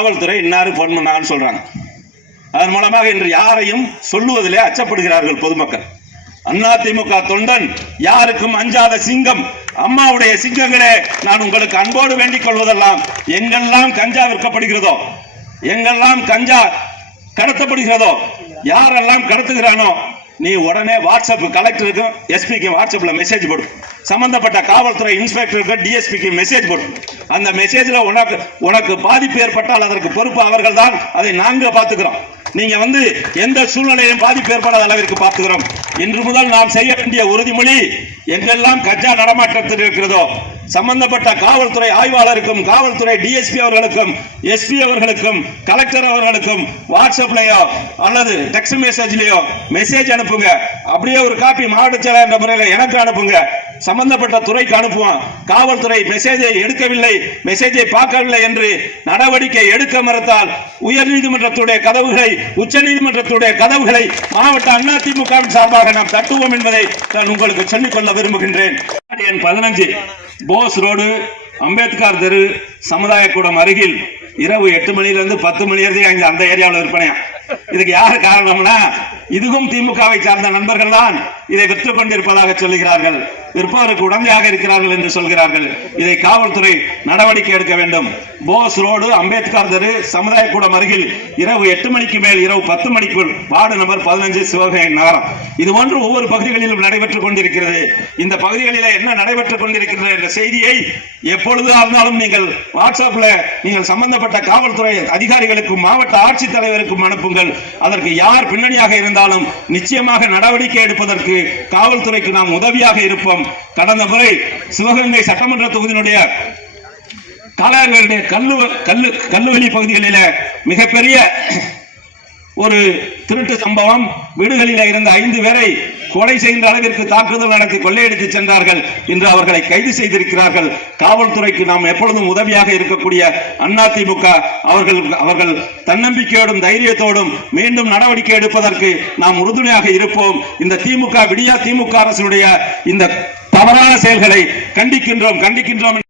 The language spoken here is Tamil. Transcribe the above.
காவல்துறை இன்னாரு போன் பண்ணாங்கன்னு சொல்றாங்க. அதன் மூலமாக இன்று யாரையும் சொல்லுவதிலே அச்சப்படுகிறார்கள் பொதுமக்கள். அதிமுக தொண்டன் யாருக்கும் அஞ்சாத சிங்கம். அம்மாவுடைய சிங்கங்களே, நான் உங்களுக்கு அன்போடு வேண்டிக் கொள்வதெல்லாம், எங்கெல்லாம் கஞ்சா விற்கப்படுகிறதோ, எங்கெல்லாம் கஞ்சா கடத்தப்படுகிறதோ, யாரெல்லாம் கடத்துகிறானோ, நீ உடனே வாட்ஸ்அப் கலெக்டருக்கும் எஸ்பிக்கு வாட்ஸ்அப்ல மெசேஜ் போடு. சம்பந்தப்பட்ட காவல்துறை இன்ஸ்பெக்டருக்கு டிஎஸ்பிக்கு மெசேஜ் போடு. அந்த மெசேஜ்ல உனக்கு பாதிப்பு ஏற்பட்டால் அதற்கு பொறுப்பு அவர்கள் தான். அதை நாங்க பார்த்துக்கிறோம். நீங்க எந்த சூழ்நிலையும் பாதிப்பு ஏற்படாத அளவிற்கு பார்த்துக்கிறோம். இன்று முதல் நாம் செய்ய வேண்டிய உறுதிமொழி, எங்கெல்லாம் கஞ்சா நடமாட்டத்தில் இருக்கிறதோ சம்பந்தப்பட்ட காவல்துறை ஆய்வாளருக்கும், காவல்துறை டிஎஸ்பி அவர்களுக்கும், எஸ்பி அவர்களுக்கும், கலெக்டர் அவர்களுக்கும் வாட்ஸ்அப்லயோ அல்லது டெக்ஸ்ட் மெசேஜ்லயோ மெசேஜ் அனுப்புங்க. அப்படியே ஒரு காப்பி மாவட்ட செயலர் என்ற முறையில் எனக்கு அனுப்புங்க. சம்பந்தப்பட்ட துறைக்கு அனுப்புவோம். காவல்துறை மெசேஜை எடுக்கவில்லை, மெசேஜை பார்க்கவில்லை என்று நடவடிக்கை எடுக்க மறுத்தால் உயர்நீதிமன்றத்துடைய கதவுகளை, உச்ச நீதிமன்றத்துடைய கதவுகளை மாவட்ட அதிமுக சார்பாக நாம் தட்டுவோம் என்பதை நான் உங்களுக்கு சொல்லிக்கொள்ள விரும்புகின்றேன். 15 போஸ் ரோடு, அம்பேத்கர் தெரு, சமுதாய கூடம் அருகில் இரவு 8 மணியிலிருந்து 10 மணி வரைக்கும் அந்த ஏரியாவில் விற்பனையா. இதுக்கு யாரு காரணம்னா, இதுவும் திமுகவை சார்ந்த நண்பர்கள் தான் இதை விற்றுக் கொண்டிருப்பதாக சொல்லுகிறார்கள். விற்பவருக்கு உடந்தையாக இருக்கிறார்கள் என்று சொல்கிறார்கள். இதை காவல்துறை நடவடிக்கை எடுக்க வேண்டும். போஸ் ரோடு, அம்பேத்கர் தெரு, சமுதாய கூடம் அருகில் இரவு 8 மணிக்கு மேல் இரவு 10 மணிக்குள் வார்டு நம்பர் 15 சிவகங்கை நகரம். இது போன்று ஒவ்வொரு பகுதிகளிலும் நடைபெற்றுக் கொண்டிருக்கிறது. இந்த பகுதிகளில் என்ன நடைபெற்றுக் கொண்டிருக்கிறது என்ற செய்தியை எப்பொழுது இருந்தாலும் நீங்கள் வாட்ஸ்அப்ல நீங்கள் சம்பந்தப்பட்ட காவல்துறை அதிகாரிகளுக்கும் மாவட்ட ஆட்சித்தலைவருக்கும் அனுப்புங்கள். அதற்கு யார் பின்னணியாக இருந்தாலும் நிச்சயமாக நடவடிக்கை எடுப்பதற்கு காவல்துறைக்கு நாம் உதவியாக இருப்போம். கடந்த முறை சிவகங்கை சட்டமன்ற தொகுதியினுடைய காலார்களுடைய கல்லுவெளி பகுதிகளில் மிகப்பெரிய ஒரு திருட்டு சம்பவம். வீடுகளில் இருந்த 5 பேரை கொலை செய்கின்ற அளவிற்கு தாக்குதல் நடத்தி கொள்ளையடித்து சென்றார்கள். இன்று அவர்களை கைது செய்திருக்கிறார்கள். காவல்துறைக்கு நாம் எப்பொழுதும் உதவியாக இருக்கக்கூடிய அதிமுக அவர்கள் தன்னம்பிக்கையோடும் தைரியத்தோடும் மீண்டும் நடவடிக்கை எடுப்பதற்கு நாம் உறுதுணையாக இருப்போம். இந்த திமுக விடியா திமுக அரசுடைய இந்த தவறான செயல்களை கண்டிக்கின்றோம்.